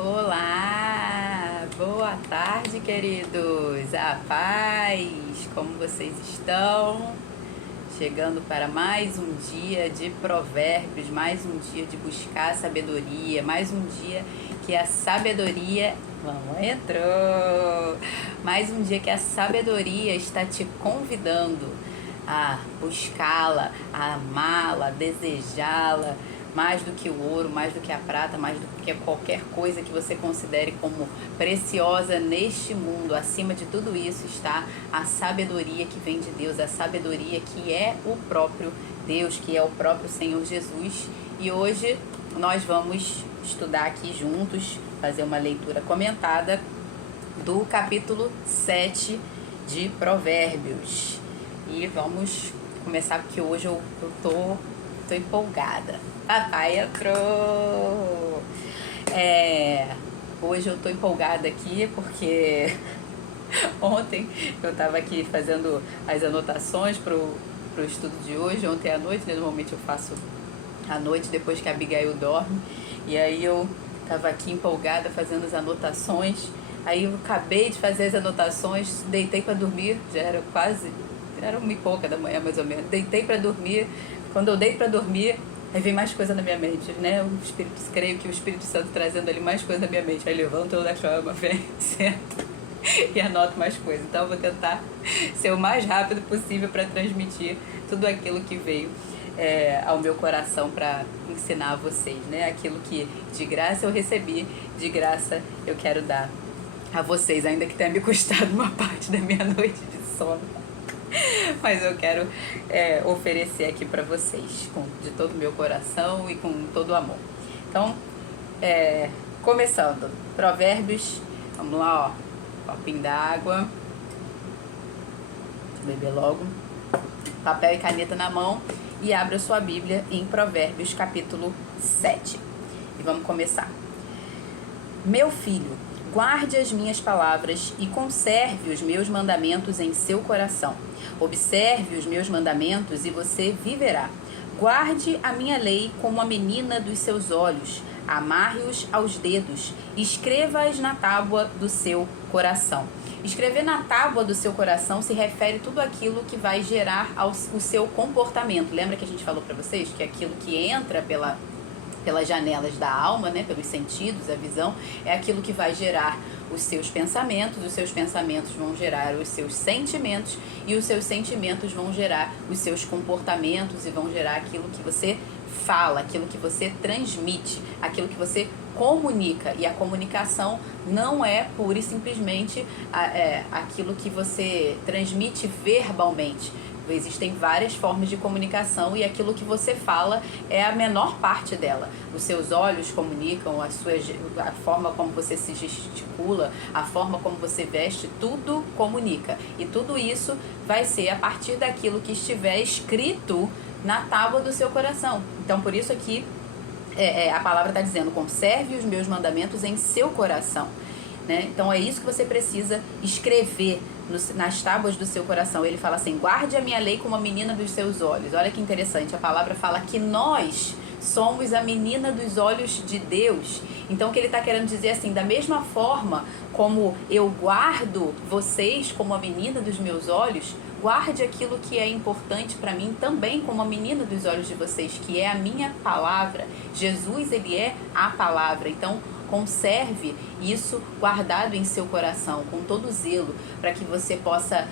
Olá, boa tarde, queridos. A paz, como vocês estão? Chegando para mais um dia de provérbios, mais um dia de buscar sabedoria, mais um dia que a sabedoria, mamãe entrou, mais um dia que a sabedoria está te convidando a buscá-la, a amá-la, a desejá-la, mais do que o ouro, mais do que a prata, mais do que qualquer coisa que você considere como preciosa neste mundo. Acima de tudo isso está a sabedoria que vem de Deus, a sabedoria que é o próprio Deus, que é o próprio Senhor Jesus. E hoje nós vamos estudar aqui juntos, fazer uma leitura comentada do capítulo 7 de Provérbios. E vamos começar porque hoje eu tô empolgada. Papai entrou! Hoje eu tô empolgada aqui porque ontem eu tava aqui fazendo as anotações pro estudo de hoje, ontem à noite, né? Normalmente eu faço à noite depois que a Abigail dorme, e aí eu tava aqui empolgada fazendo as anotações, aí eu acabei de fazer as anotações, deitei para dormir, era 1h pouca da manhã mais ou menos, deitei para dormir. Quando eu deito para dormir, aí vem mais coisa na minha mente, né? Creio que o Espírito Santo trazendo ali mais coisa na minha mente. Aí levanto eu da cama, vem, sento e anoto mais coisas. Então eu vou tentar ser o mais rápido possível para transmitir tudo aquilo que veio ao meu coração para ensinar a vocês, né? Aquilo que de graça eu recebi, de graça eu quero dar a vocês, ainda que tenha me custado uma parte da minha noite de sono. Mas eu quero oferecer aqui para vocês de todo o meu coração e com todo o amor. Então, começando, Provérbios, vamos lá, ó, copinho d'água, beber logo, papel e caneta na mão e abra sua Bíblia em Provérbios capítulo 7. E vamos começar. Meu filho, guarde as minhas palavras e conserve os meus mandamentos em seu coração. Observe os meus mandamentos e você viverá. Guarde a minha lei como a menina dos seus olhos. Amarre-os aos dedos. Escreva-as na tábua do seu coração. Escrever na tábua do seu coração se refere a tudo aquilo que vai gerar o seu comportamento. Lembra que a gente falou para vocês que aquilo que entra pelas janelas da alma, né, pelos sentidos, a visão, é aquilo que vai gerar os seus pensamentos vão gerar os seus sentimentos, e os seus sentimentos vão gerar os seus comportamentos e vão gerar aquilo que você fala, aquilo que você transmite, aquilo que você comunica. E a comunicação não é pura e simplesmente aquilo que você transmite verbalmente. Existem várias formas de comunicação e aquilo que você fala é a menor parte dela. Os seus olhos comunicam, a forma como você se gesticula, a forma como você veste, tudo comunica. E tudo isso vai ser a partir daquilo que estiver escrito na tábua do seu coração. Então, por isso aqui a palavra está dizendo: conserve os meus mandamentos em seu coração. Né? Então é isso que você precisa escrever nas tábuas do seu coração. Ele fala assim: guarde a minha lei como a menina dos seus olhos. Olha que interessante, a palavra fala que nós somos a menina dos olhos de Deus. Então o que ele está querendo dizer assim: da mesma forma como eu guardo vocês como a menina dos meus olhos, guarde aquilo que é importante para mim também como a menina dos olhos de vocês, que é a minha palavra. Jesus, ele é a palavra. Então conserve isso guardado em seu coração com todo zelo, para que você possa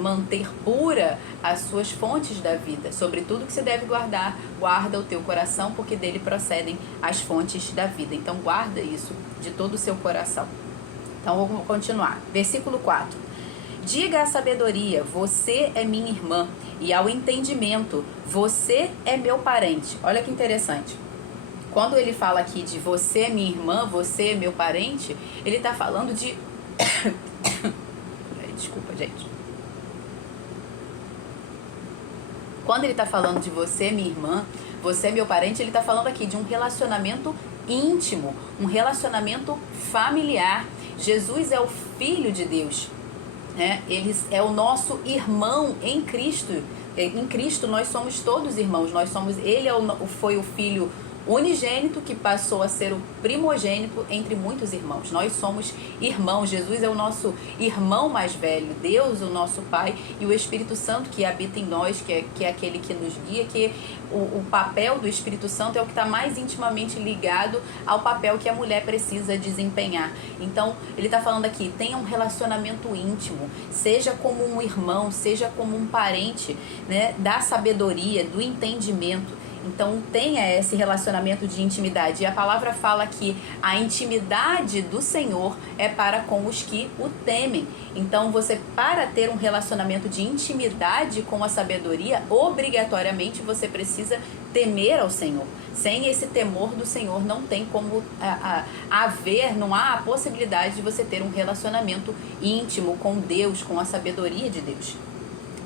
manter pura as suas fontes da vida. Sobre tudo que você deve guardar, guarda o teu coração, porque dele procedem as fontes da vida. Então guarda isso de todo o seu coração. Então vamos continuar. Versículo 4. Diga à sabedoria: você é minha irmã, e ao entendimento: você é meu parente. Olha que interessante. Quando ele fala aqui de você é minha irmã, você é meu parente, ele está falando de... Desculpa, gente. Quando ele está falando de você é minha irmã, você é meu parente, ele está falando aqui de um relacionamento íntimo, um relacionamento familiar. Jesus é o Filho de Deus, né? Ele é o nosso irmão em Cristo. Em Cristo nós somos todos irmãos. Ele foi o Filho unigênito que passou a ser o primogênito entre muitos irmãos. Nós somos irmãos. Jesus é o nosso irmão mais velho, Deus o nosso Pai, e o Espírito Santo que habita em nós, que é aquele que nos guia, que o papel do Espírito Santo é o que está mais intimamente ligado ao papel que a mulher precisa desempenhar. Então, ele está falando aqui, tenha um relacionamento íntimo, seja como um irmão, seja como um parente, né, da sabedoria, do entendimento. Então tenha esse relacionamento de intimidade. E a palavra fala que a intimidade do Senhor é para com os que o temem. Então você, para ter um relacionamento de intimidade com a sabedoria, obrigatoriamente você precisa temer ao Senhor. Sem esse temor do Senhor não tem como haver, não há a possibilidade de você ter um relacionamento íntimo com Deus, com a sabedoria de Deus.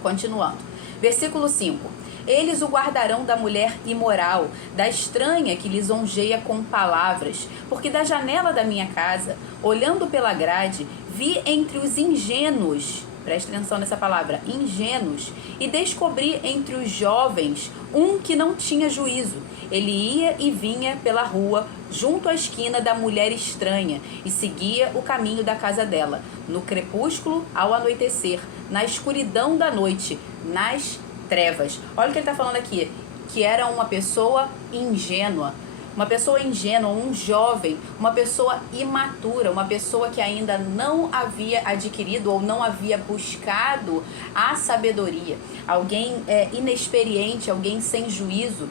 Continuando. Versículo 5. Eles o guardarão da mulher imoral, da estranha que lisonjeia com palavras, porque da janela da minha casa, olhando pela grade, vi entre os ingênuos, preste atenção nessa palavra, ingênuos, e descobri entre os jovens um que não tinha juízo. Ele ia e vinha pela rua, junto à esquina da mulher estranha, e seguia o caminho da casa dela, no crepúsculo ao anoitecer, na escuridão da noite, nas trevas. Olha o que ele está falando aqui, que era uma pessoa ingênua, um jovem, uma pessoa imatura, uma pessoa que ainda não havia adquirido ou não havia buscado a sabedoria, alguém inexperiente, alguém sem juízo,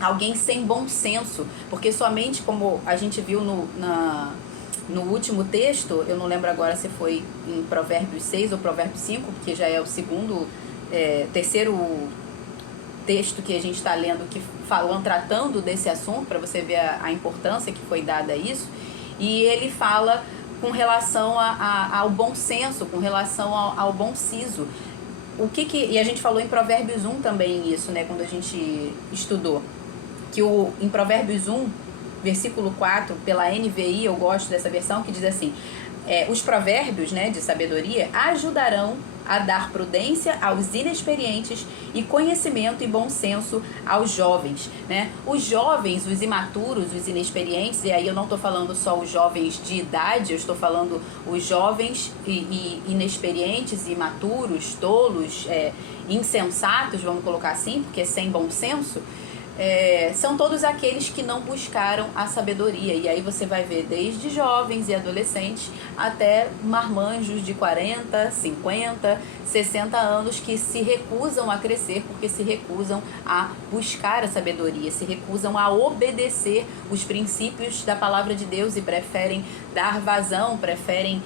alguém sem bom senso, porque somente, como a gente viu no último texto, eu não lembro agora se foi em Provérbios 6 ou Provérbios 5, porque já é o terceiro texto que a gente está lendo que tratando desse assunto, para você ver a importância que foi dada a isso, e ele fala com relação ao bom senso, com relação ao bom siso. E a gente falou em Provérbios 1 também isso, né, quando a gente estudou, que em Provérbios 1, versículo 4, pela NVI, eu gosto dessa versão, que diz assim, os provérbios, né, de sabedoria ajudarão a dar prudência aos inexperientes e conhecimento e bom senso aos jovens, né? Os jovens, os imaturos, os inexperientes, e aí eu não estou falando só os jovens de idade, eu estou falando os jovens e inexperientes, imaturos, tolos, insensatos, vamos colocar assim, porque sem bom senso, são todos aqueles que não buscaram a sabedoria. E aí você vai ver desde jovens e adolescentes até marmanjos de 40, 50, 60 anos que se recusam a crescer porque se recusam a buscar a sabedoria, se recusam a obedecer os princípios da palavra de Deus e preferem dar vazão, preferem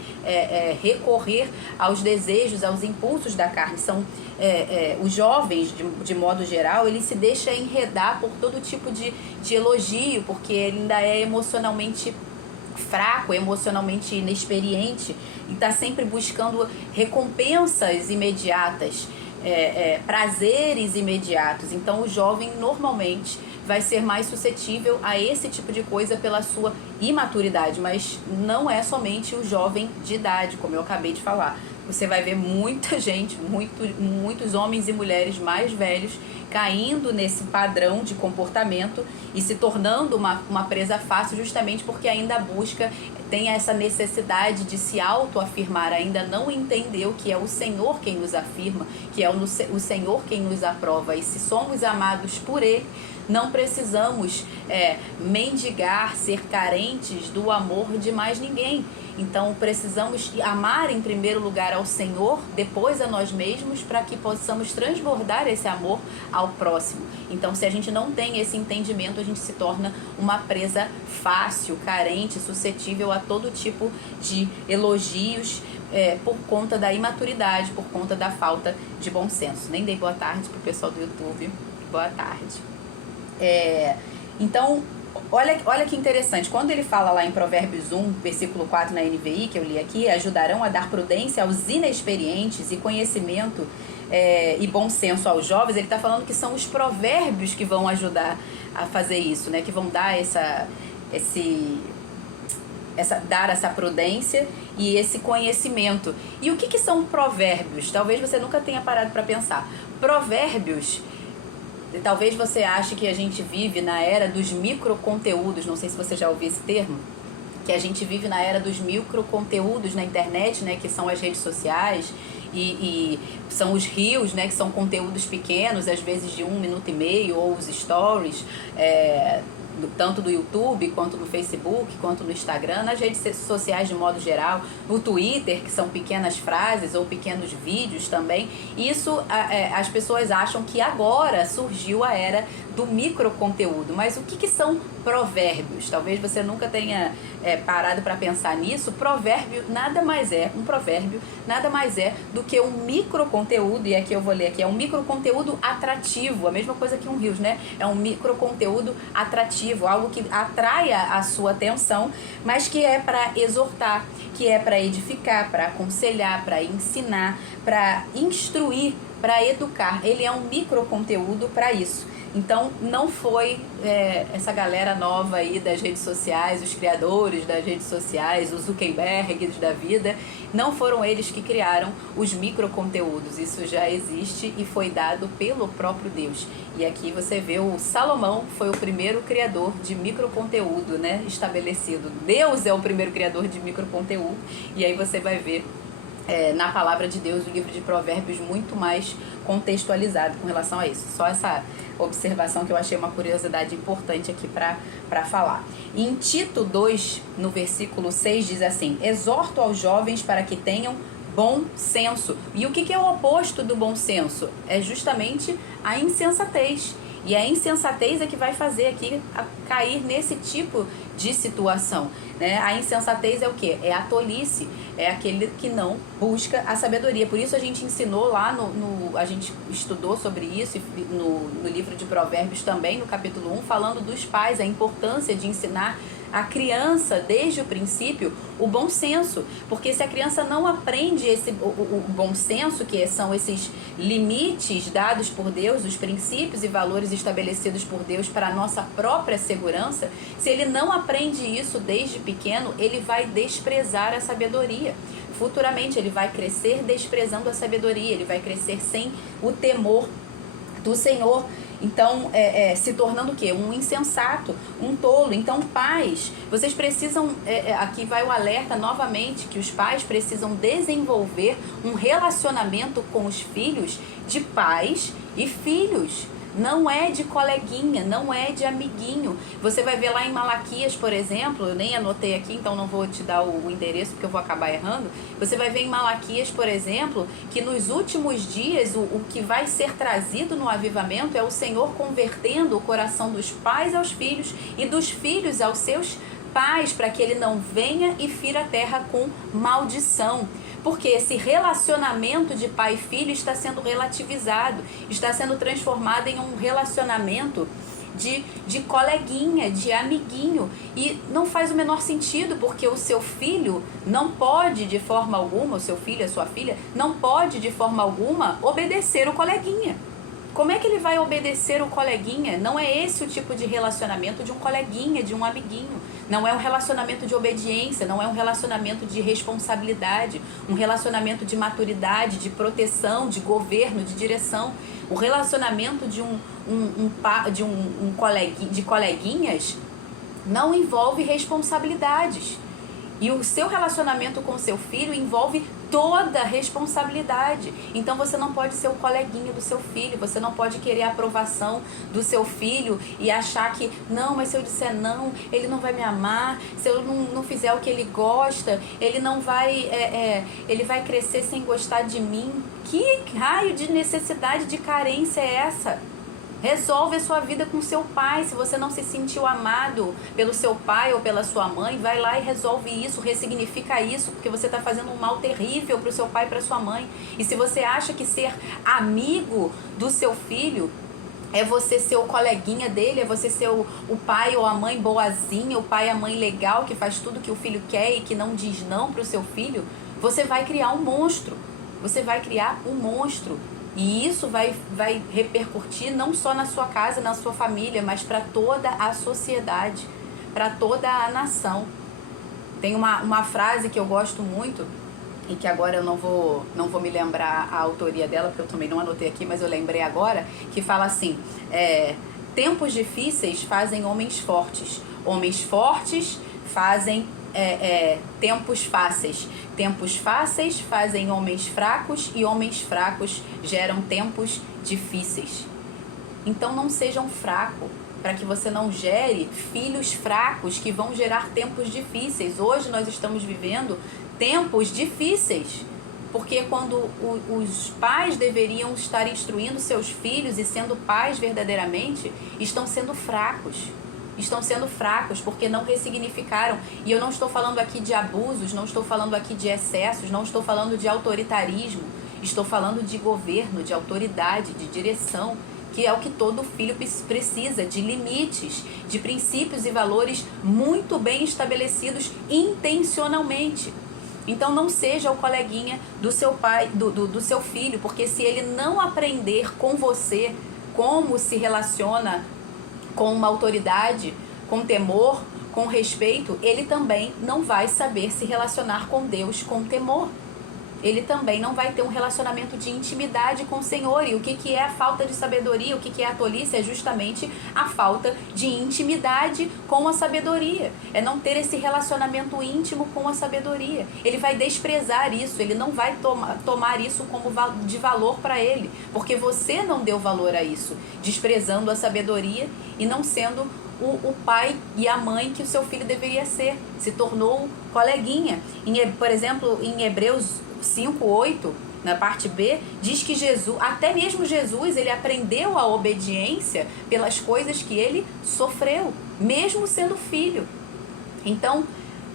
recorrer aos desejos, aos impulsos da carne. São os jovens, de modo geral, ele se deixa enredar por todo tipo de elogio, porque ele ainda é emocionalmente fraco, emocionalmente inexperiente, e está sempre buscando recompensas imediatas, prazeres imediatos. Então o jovem normalmente vai ser mais suscetível a esse tipo de coisa pela sua imaturidade, mas não é somente o jovem de idade, como eu acabei de falar. Você vai ver muita gente, muitos homens e mulheres mais velhos caindo nesse padrão de comportamento e se tornando uma presa fácil, justamente porque ainda tem essa necessidade de se autoafirmar, ainda não entendeu que é o Senhor quem nos afirma, que é o Senhor quem nos aprova. E se somos amados por Ele, não precisamos mendigar, ser carentes do amor de mais ninguém. Então precisamos amar em primeiro lugar ao Senhor, depois a nós mesmos, para que possamos transbordar esse amor ao próximo. Então, se a gente não tem esse entendimento, a gente se torna uma presa fácil, carente, suscetível a todo tipo de elogios, por conta da imaturidade, por conta da falta de bom senso. Nem dei boa tarde pro pessoal do YouTube. Boa tarde. Então, olha que interessante, quando ele fala lá em Provérbios 1, versículo 4 na NVI, que eu li aqui, ajudarão a dar prudência aos inexperientes e conhecimento e bom senso aos jovens, ele está falando que são os provérbios que vão ajudar a fazer isso, né? Que vão dar dar essa prudência e esse conhecimento. E o que são provérbios? Talvez você nunca tenha parado para pensar. Provérbios Talvez você ache que a gente vive na era dos microconteúdos, não sei se você já ouviu esse termo, que a gente vive na era dos microconteúdos na internet, né, que são as redes sociais e são os reels, né, que são conteúdos pequenos, às vezes de 1 minuto e meio, ou os stories, tanto do YouTube, quanto no Facebook, quanto no Instagram, nas redes sociais de modo geral, no Twitter, que são pequenas frases ou pequenos vídeos também. Isso, as pessoas acham que agora surgiu a era do microconteúdo. Mas o que são provérbios? Talvez você nunca tenha parado para pensar nisso. Provérbio nada mais é, um provérbio nada mais é do que um microconteúdo, e aqui eu vou ler aqui, é um microconteúdo atrativo, a mesma coisa que um reels, né? É um microconteúdo atrativo, algo que atraia a sua atenção, mas que é para exortar, que é para edificar, para aconselhar, para ensinar, para instruir, para educar. Ele é um microconteúdo para isso. Então, não foi essa galera nova aí das redes sociais, os criadores das redes sociais, os Zuckerbergs da vida, não foram eles que criaram os microconteúdos. Isso já existe e foi dado pelo próprio Deus. E aqui você vê o Salomão foi o primeiro criador de microconteúdo, né, estabelecido. Deus é o primeiro criador de microconteúdo. E aí você vai ver na palavra de Deus, o livro de Provérbios, muito mais contextualizado com relação a isso. Só essa observação que eu achei uma curiosidade importante aqui para falar. Em Tito 2, no versículo 6, diz assim: exorto aos jovens para que tenham bom senso. E o que é o oposto do bom senso? É justamente a insensatez. E a insensatez é que vai fazer aqui cair nesse tipo de situação, né? A insensatez é o quê? É a tolice, é aquele que não busca a sabedoria. Por isso a gente ensinou lá, a gente estudou sobre isso no livro de Provérbios também, no capítulo 1, falando dos pais, a importância de ensinar a criança, desde o princípio, o bom senso. Porque se a criança não aprende o bom senso, que são esses limites dados por Deus, os princípios e valores estabelecidos por Deus para a nossa própria segurança, se ele não aprende isso desde pequeno, ele vai desprezar a sabedoria. Futuramente ele vai crescer desprezando a sabedoria, ele vai crescer sem o temor do Senhor. Então, se tornando o quê? Um insensato, um tolo. Então, pais, vocês precisam, aqui vai o alerta novamente, que os pais precisam desenvolver um relacionamento com os filhos de pais e filhos. Não é de coleguinha, não é de amiguinho. Você vai ver lá em Malaquias, por exemplo, eu nem anotei aqui, então não vou te dar o endereço porque eu vou acabar errando. Você vai ver em Malaquias, por exemplo, que nos últimos dias o que vai ser trazido no avivamento é o Senhor convertendo o coração dos pais aos filhos e dos filhos aos seus pais, para que ele não venha e fira a terra com maldição. Porque esse relacionamento de pai e filho está sendo relativizado, está sendo transformado em um relacionamento de coleguinha, de amiguinho. E não faz o menor sentido, porque o seu filho não pode de forma alguma, o seu filho, a sua filha, não pode de forma alguma obedecer o coleguinha. Como é que ele vai obedecer o coleguinha? Não é esse o tipo de relacionamento de um coleguinha, de um amiguinho. Não é um relacionamento de obediência, não é um relacionamento de responsabilidade, um relacionamento de maturidade, de proteção, de governo, de direção. O relacionamento de coleguinhas não envolve responsabilidades. E o seu relacionamento com o seu filho envolve toda a responsabilidade. Então você não pode ser o coleguinha do seu filho, você não pode querer a aprovação do seu filho e achar que, não, mas se eu disser não, ele não vai me amar, se eu não fizer o que ele gosta, ele não vai, ele vai crescer sem gostar de mim. Que raio de necessidade, de carência é essa? Resolve a sua vida com seu pai. Se você não se sentiu amado pelo seu pai ou pela sua mãe, vai lá e resolve isso, ressignifica isso, porque você está fazendo um mal terrível para o seu pai e para sua mãe. E se você acha que ser amigo do seu filho é você ser o coleguinha dele, é você ser o pai ou a mãe boazinha, o pai e a mãe legal, que faz tudo que o filho quer e que não diz não para o seu filho, você vai criar um monstro. Você vai criar um monstro. E isso vai repercutir não só na sua casa, na sua família, mas para toda a sociedade, para toda a nação. Tem uma frase que eu gosto muito, e que agora eu não vou me lembrar a autoria dela, porque eu também não anotei aqui, mas eu lembrei agora, que fala assim, tempos difíceis fazem homens fortes fazem tempos fáceis. Tempos fáceis fazem homens fracos e homens fracos geram tempos difíceis. Então não sejam fracos, para que você não gere filhos fracos que vão gerar tempos difíceis. Hoje nós estamos vivendo tempos difíceis, porque quando os pais deveriam estar instruindo seus filhos e sendo pais verdadeiramente, estão sendo fracos. Estão sendo fracos porque não ressignificaram. E eu não estou falando aqui de abusos, não estou falando aqui de excessos, não estou falando de autoritarismo. Estou falando de governo, de autoridade, de direção, que é o que todo filho precisa, de limites, de princípios e valores muito bem estabelecidos intencionalmente. Então não seja o coleguinha do seu pai, do seu filho, porque se ele não aprender com você como se relaciona com uma autoridade, com temor, com respeito, ele também não vai saber se relacionar com Deus com temor. Ele também não vai ter um relacionamento de intimidade com o Senhor. E o que é a falta de sabedoria? O que é a tolice? É justamente a falta de intimidade com a sabedoria. É não ter esse relacionamento íntimo com a sabedoria. Ele vai desprezar isso, ele não vai tomar isso como de valor para ele, porque você não deu valor a isso, desprezando a sabedoria e não sendo o pai e a mãe que o seu filho deveria ser. Se tornou coleguinha. Por exemplo, em Hebreus 5:8, na parte B, diz que Jesus, até mesmo Jesus, ele aprendeu a obediência pelas coisas que ele sofreu, mesmo sendo filho. Então,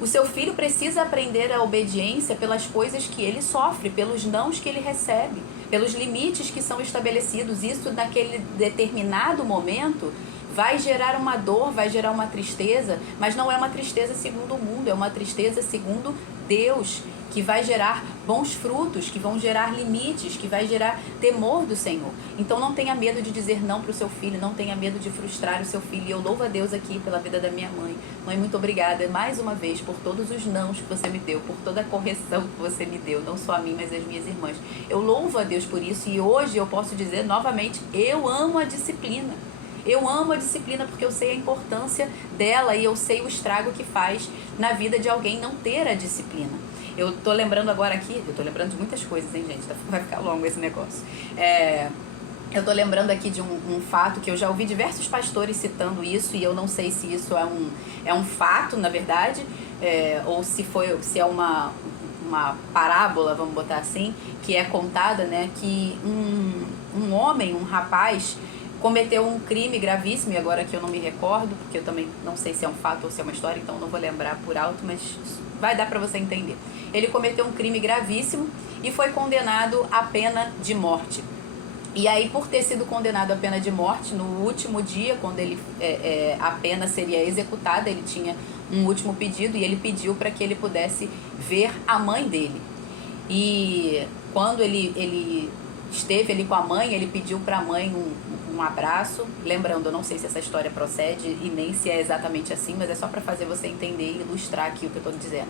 o seu filho precisa aprender a obediência pelas coisas que ele sofre, pelos nãos que ele recebe, pelos limites que são estabelecidos. Isso, naquele determinado momento, vai gerar uma dor, vai gerar uma tristeza, mas não é uma tristeza segundo o mundo, é uma tristeza segundo Deus, que vai gerar bons frutos, que vão gerar limites, que vai gerar temor do Senhor. Então não tenha medo de dizer não para o seu filho, não tenha medo de frustrar o seu filho. E eu louvo a Deus aqui pela vida da minha mãe. Mãe, muito obrigada mais uma vez por todos os nãos que você me deu, por toda a correção que você me deu, não só a mim, mas as minhas irmãs. Eu louvo a Deus por isso e hoje eu posso dizer novamente, eu amo a disciplina. Eu amo a disciplina porque eu sei a importância dela e eu sei o estrago que faz na vida de alguém não ter a disciplina. Eu tô lembrando agora aqui, eu tô lembrando de muitas coisas, hein, gente? Vai ficar longo esse negócio. Eu tô lembrando aqui de um fato que eu já ouvi diversos pastores citando isso e eu não sei se isso é um fato, na verdade, ou se é uma parábola, vamos botar assim, que é contada, né, que um homem, um rapaz, cometeu um crime gravíssimo, e agora que eu não me recordo, porque eu também não sei se é um fato ou se é uma história, então não vou lembrar por alto, mas vai dar para você entender. Ele cometeu um crime gravíssimo e foi condenado à pena de morte. E aí, por ter sido condenado à pena de morte, no último dia, quando a pena seria executada, ele tinha um último pedido e ele pediu para que ele pudesse ver a mãe dele. E quando ele esteve ali com a mãe, ele pediu para a mãe um abraço. Lembrando, eu não sei se essa história procede e nem se é exatamente assim, mas é só para fazer você entender e ilustrar aqui o que eu estou dizendo.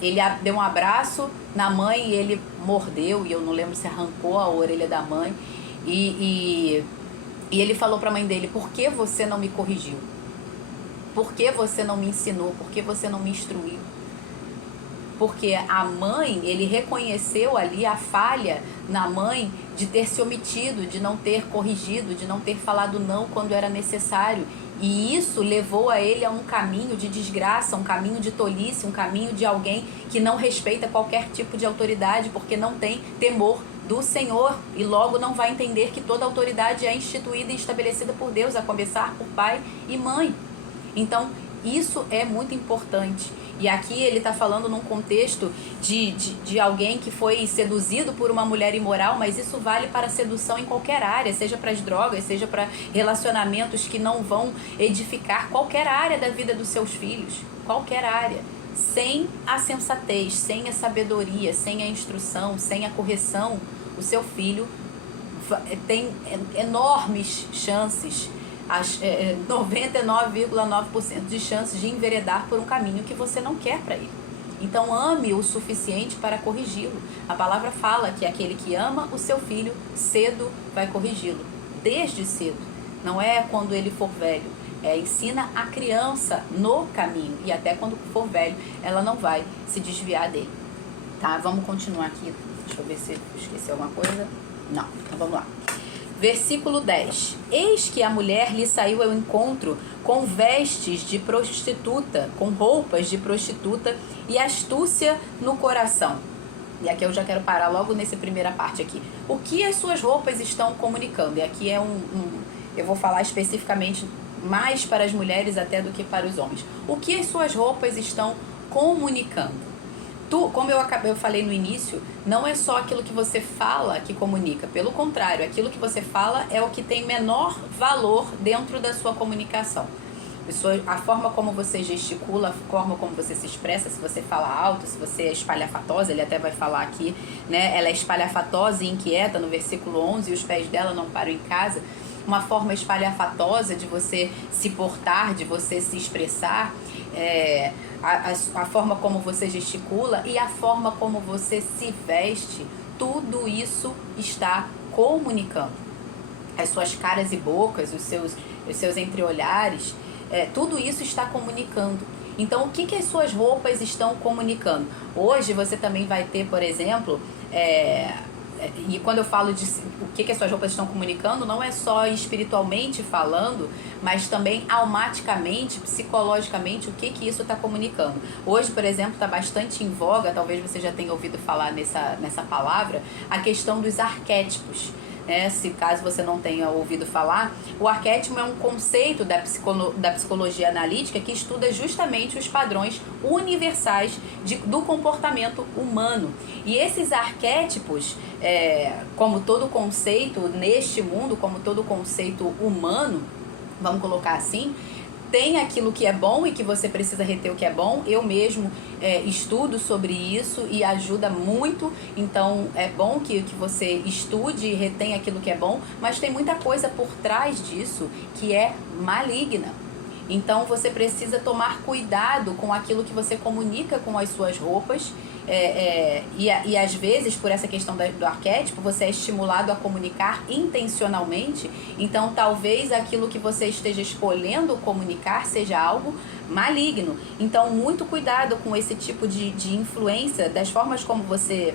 Ele deu um abraço na mãe e ele mordeu, e eu não lembro se arrancou a orelha da mãe, e ele falou para a mãe dele: por que você não me corrigiu? Por que você não me ensinou? Por que você não me instruiu? Porque a mãe, ele reconheceu ali a falha na mãe de ter se omitido, de não ter corrigido, de não ter falado não quando era necessário. E isso levou a ele a um caminho de desgraça, um caminho de tolice, um caminho de alguém que não respeita qualquer tipo de autoridade, porque não tem temor do Senhor e logo não vai entender que toda autoridade é instituída e estabelecida por Deus, a começar por pai e mãe. Então, isso é muito importante. E aqui ele está falando num contexto de alguém que foi seduzido por uma mulher imoral, mas isso vale para sedução em qualquer área, seja para as drogas, seja para relacionamentos que não vão edificar qualquer área da vida dos seus filhos, qualquer área. Sem a sensatez, sem a sabedoria, sem a instrução, sem a correção, o seu filho tem enormes chances, 99,9% de chances de enveredar por um caminho que você não quer para ele. Então ame o suficiente para corrigi-lo. A palavra fala que aquele que ama o seu filho cedo vai corrigi-lo, desde cedo. Não é quando ele for velho. Ensina a criança no caminho, e até quando for velho ela não vai se desviar dele. Tá, vamos continuar aqui. Deixa eu ver se eu esqueci alguma coisa. Não, então vamos lá. Versículo 10. Eis que a mulher lhe saiu ao encontro com vestes de prostituta, com roupas de prostituta e astúcia no coração. E aqui eu já quero parar logo nessa primeira parte aqui. O que as suas roupas estão comunicando? E aqui eu vou falar especificamente mais para as mulheres até do que para os homens. O que as suas roupas estão comunicando? Como eu falei no início, não é só aquilo que você fala que comunica. Pelo contrário, aquilo que você fala é o que tem menor valor dentro da sua comunicação. A forma como você gesticula, a forma como você se expressa, se você fala alto, se você é espalhafatosa, ele até vai falar aqui, né? Ela é espalhafatosa e inquieta, no versículo 11, e os pés dela não param em casa. Uma forma espalhafatosa de você se portar, de você se expressar, a forma como você gesticula e a forma como você se veste, tudo isso está comunicando. As suas caras e bocas, os seus entreolhares, tudo isso está comunicando. Então, o que as suas roupas estão comunicando? Hoje você também vai ter, por exemplo, e quando eu falo de o que as suas roupas estão comunicando, não é só espiritualmente falando, mas também almaticamente, psicologicamente, o que isso está comunicando. Hoje, por exemplo, está bastante em voga, talvez você já tenha ouvido falar nessa palavra, a questão dos arquétipos. Se caso você não tenha ouvido falar, o arquétipo é um conceito da psicologia analítica que estuda justamente os padrões universais do comportamento humano. E esses arquétipos, como todo conceito neste mundo, como todo conceito humano, vamos colocar assim, tem aquilo que é bom e que você precisa reter o que é bom. Eu mesmo estudo sobre isso e ajuda muito. Então é bom que você estude e retenha aquilo que é bom, mas tem muita coisa por trás disso que é maligna. Então você precisa tomar cuidado com aquilo que você comunica com as suas roupas. E às vezes, por essa questão do arquétipo, você é estimulado a comunicar intencionalmente. Então talvez aquilo que você esteja escolhendo comunicar seja algo maligno. Então muito cuidado com esse tipo de influência, das formas como você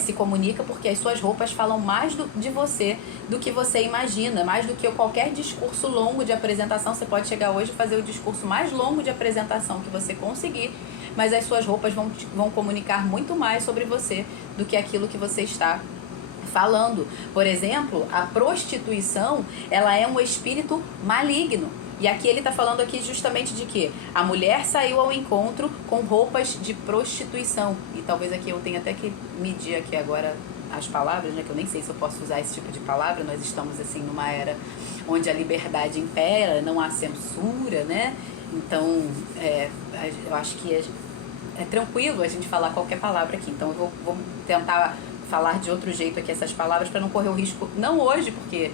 se comunica, porque as suas roupas falam mais de você do que você imagina, mais do que qualquer discurso longo de apresentação. Você pode chegar hoje e fazer o discurso mais longo de apresentação que você conseguir, mas as suas roupas vão comunicar muito mais sobre você do que aquilo que você está falando. Por exemplo, a prostituição, ela é um espírito maligno. E aqui ele está falando aqui justamente de que a mulher saiu ao encontro com roupas de prostituição. E talvez aqui eu tenha até que medir aqui agora as palavras, né? Que eu nem sei se eu posso usar esse tipo de palavra. Nós estamos assim numa era onde a liberdade impera, não há censura, né? Então, eu acho que é tranquilo a gente falar qualquer palavra aqui. Então eu vou tentar falar de outro jeito aqui essas palavras para não correr o risco, não hoje, porque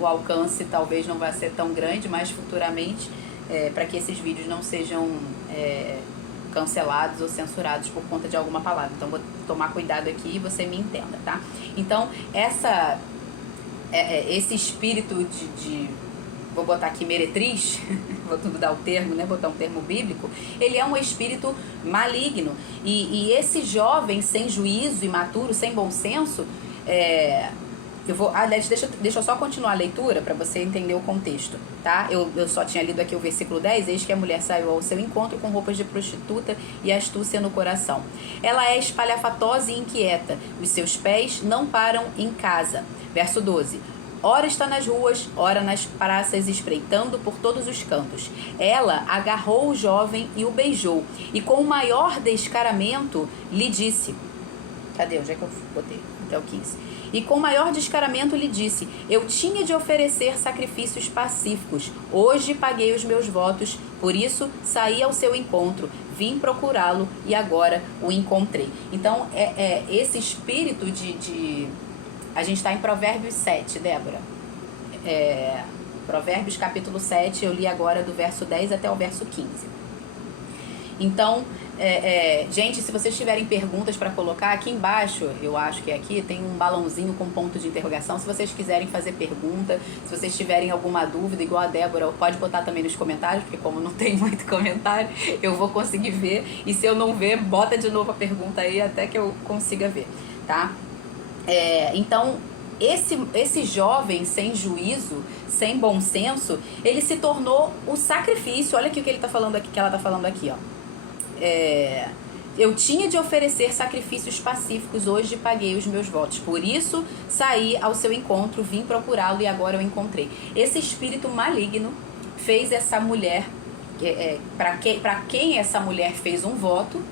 o alcance talvez não vai ser tão grande, mas futuramente, para que esses vídeos não sejam cancelados ou censurados por conta de alguma palavra. Então vou tomar cuidado aqui e você me entenda, tá? Então esse espírito vou botar aqui meretriz, vou mudar o termo, né? Botar um termo bíblico. Ele é um espírito maligno. E esse jovem sem juízo, imaturo, sem bom senso, deixa eu só continuar a leitura para você entender o contexto, tá? Eu só tinha lido aqui o versículo 10. Eis que a mulher saiu ao seu encontro com roupas de prostituta e astúcia no coração. Ela é espalhafatosa e inquieta. Os seus pés não param em casa. Verso 12. Ora está nas ruas, ora nas praças, espreitando por todos os cantos. Ela agarrou o jovem e o beijou, e com o maior descaramento lhe disse... Cadê? Onde é que eu botei? Até o 15. E com maior descaramento lhe disse: eu tinha de oferecer sacrifícios pacíficos. Hoje paguei os meus votos, por isso saí ao seu encontro. Vim procurá-lo e agora o encontrei. Então, esse espírito de... A gente está em Provérbios 7, Débora. Provérbios capítulo 7, eu li agora do verso 10 até o verso 15. Então, gente, se vocês tiverem perguntas para colocar aqui embaixo, eu acho que aqui tem um balãozinho com ponto de interrogação. Se vocês quiserem fazer pergunta, se vocês tiverem alguma dúvida, igual a Débora, pode botar também nos comentários, porque como não tem muito comentário, eu vou conseguir ver. E se eu não ver, bota de novo a pergunta aí até que eu consiga ver, tá? Então, esse jovem sem juízo, sem bom senso, ele se tornou o sacrifício. Olha aqui o que ele tá falando aqui, que ela tá falando aqui, ó. Eu tinha de oferecer sacrifícios pacíficos, hoje paguei os meus votos. Por isso saí ao seu encontro, vim procurá-lo e agora eu encontrei. Esse espírito maligno fez essa mulher, para quem essa mulher fez um voto,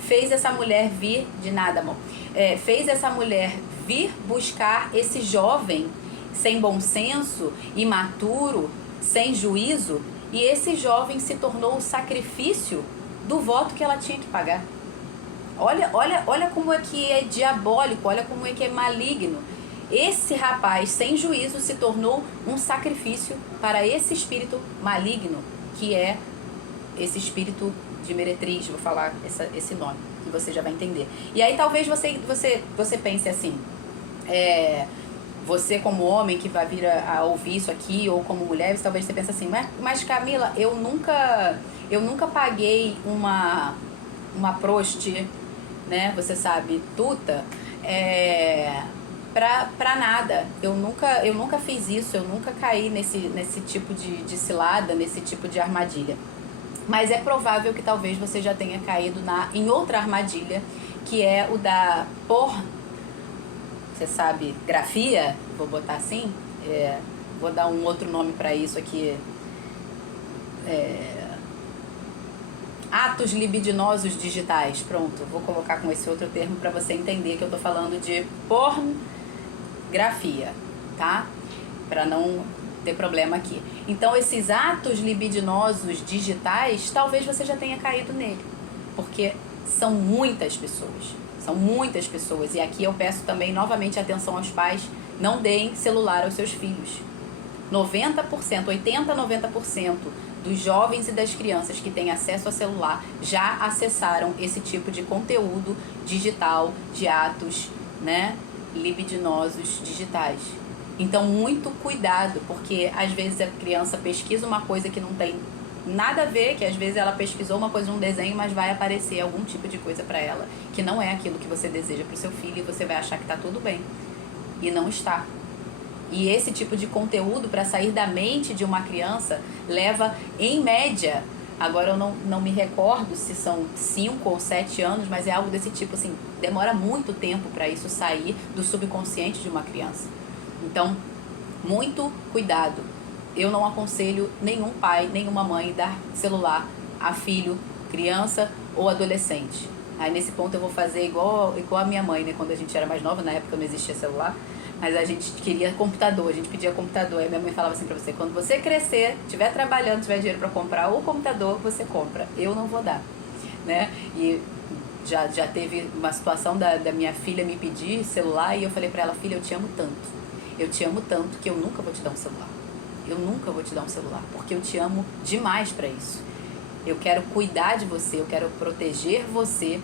fez essa mulher vir, de nada, amor, fez essa mulher vir buscar esse jovem sem bom senso, imaturo, sem juízo, e esse jovem se tornou o sacrifício do voto que ela tinha que pagar. Olha como é que é diabólico, olha como é que é maligno. Esse rapaz sem juízo se tornou um sacrifício para esse espírito maligno, que é esse espírito de meretriz, vou falar esse nome, que você já vai entender. E aí talvez você pense assim, você como homem que vai vir a ouvir isso aqui, ou como mulher, talvez você pense assim, mas Camila, eu nunca paguei uma prosti, né, você sabe, tuta, pra nada. Eu nunca fiz isso, eu nunca caí nesse tipo de cilada, nesse tipo de armadilha. Mas é provável que talvez você já tenha caído em outra armadilha, que é o da você sabe, grafia, vou botar assim, vou dar um outro nome para isso aqui, atos libidinosos digitais, pronto, vou colocar com esse outro termo para você entender que eu tô falando de pornografia, tá? Para não ter problema aqui. Então, esses atos libidinosos digitais, talvez você já tenha caído nele, porque são muitas pessoas. São muitas pessoas. E aqui eu peço também novamente atenção aos pais. Não deem celular aos seus filhos. 90%, 80%, 90% dos jovens e das crianças que têm acesso a celular já acessaram esse tipo de conteúdo digital, de atos, né, libidinosos digitais. Então, muito cuidado, porque às vezes a criança pesquisa uma coisa que não tem nada a ver, que às vezes ela pesquisou uma coisa num desenho, mas vai aparecer algum tipo de coisa para ela que não é aquilo que você deseja para o seu filho, e você vai achar que tá tudo bem e não está. E esse tipo de conteúdo, para sair da mente de uma criança, leva em média, agora eu não me recordo se são 5 ou 7 anos, mas é algo desse tipo, assim, demora muito tempo para isso sair do subconsciente de uma criança. Então, muito cuidado. Eu não aconselho nenhum pai, nenhuma mãe dar celular a filho, criança ou adolescente. Aí nesse ponto eu vou fazer igual a minha mãe, né? Quando a gente era mais nova, na época não existia celular, mas a gente queria computador, a gente pedia computador. Aí minha mãe falava assim pra você, quando você crescer, estiver trabalhando, tiver dinheiro para comprar o computador, você compra. Eu não vou dar, né? E já teve uma situação da minha filha me pedir celular e eu falei pra ela, filha, eu te amo tanto que eu nunca vou te dar um celular. Eu nunca vou te dar um celular, porque eu te amo demais para isso. Eu quero cuidar de você, eu quero proteger você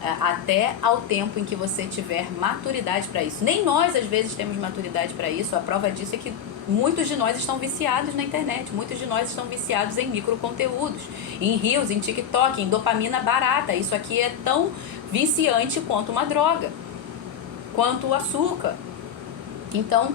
até ao tempo em que você tiver maturidade para isso. Nem nós, às vezes, temos maturidade para isso. A prova disso é que muitos de nós estão viciados na internet. Muitos de nós estão viciados em microconteúdos, em Reels, em TikTok, em dopamina barata. Isso aqui é tão viciante quanto uma droga, quanto o açúcar. Então,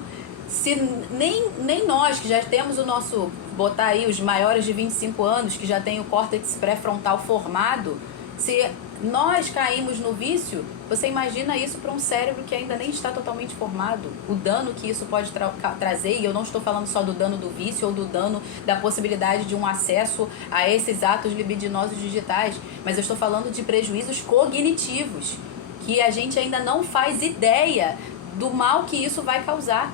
se nem nós que já temos o nosso, botar aí os maiores de 25 anos, que já tem o córtex pré-frontal formado, se nós caímos no vício, você imagina isso para um cérebro que ainda nem está totalmente formado, o dano que isso pode trazer. E eu não estou falando só do dano do vício ou do dano da possibilidade de um acesso a esses atos libidinosos digitais, mas eu estou falando de prejuízos cognitivos, que a gente ainda não faz ideia do mal que isso vai causar.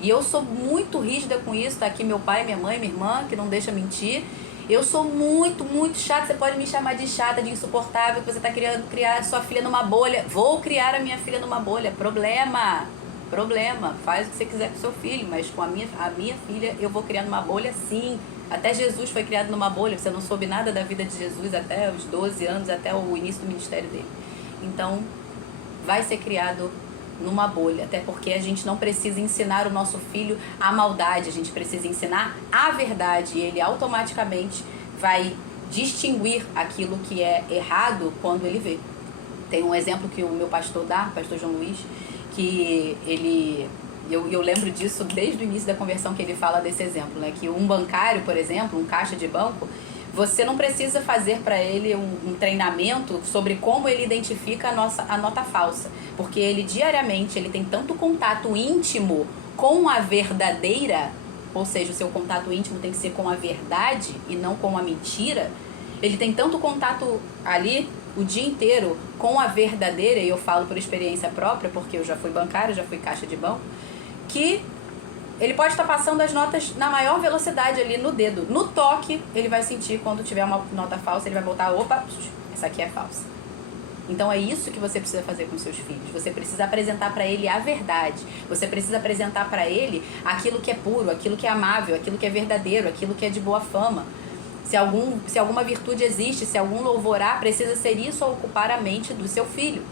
E eu sou muito rígida com isso, tá aqui meu pai, minha mãe, minha irmã, que não deixa mentir. Eu sou muito, muito chata, você pode me chamar de chata, de insuportável, que você tá querendo criar sua filha numa bolha. Vou criar a minha filha numa bolha, problema, faz o que você quiser com seu filho, mas com a minha filha eu vou criar numa bolha sim. Até Jesus foi criado numa bolha, você não soube nada da vida de Jesus até os 12 anos, até o início do ministério dele. Então, vai ser criado numa bolha, até porque a gente não precisa ensinar o nosso filho a maldade, a gente precisa ensinar a verdade, e ele automaticamente vai distinguir aquilo que é errado quando ele vê. Tem um exemplo que o meu pastor dá, o pastor João Luiz, que eu lembro disso desde o início da conversão, que ele fala desse exemplo, né? Que um bancário, por exemplo, um caixa de banco, você não precisa fazer para ele um treinamento sobre como ele identifica a nota falsa, porque ele diariamente ele tem tanto contato íntimo com a verdadeira, ou seja, o seu contato íntimo tem que ser com a verdade e não com a mentira. Ele tem tanto contato ali o dia inteiro com a verdadeira, e eu falo por experiência própria, porque eu já fui bancário, já fui caixa de banco, que ele pode estar passando as notas na maior velocidade ali no dedo. No toque, ele vai sentir quando tiver uma nota falsa, ele vai botar, opa, essa aqui é falsa. Então é isso que você precisa fazer com seus filhos. Você precisa apresentar para ele a verdade. Você precisa apresentar para ele aquilo que é puro, aquilo que é amável, aquilo que é verdadeiro, aquilo que é de boa fama. Se alguma virtude existe, se algum louvor há, precisa ser isso a ocupar a mente do seu filho.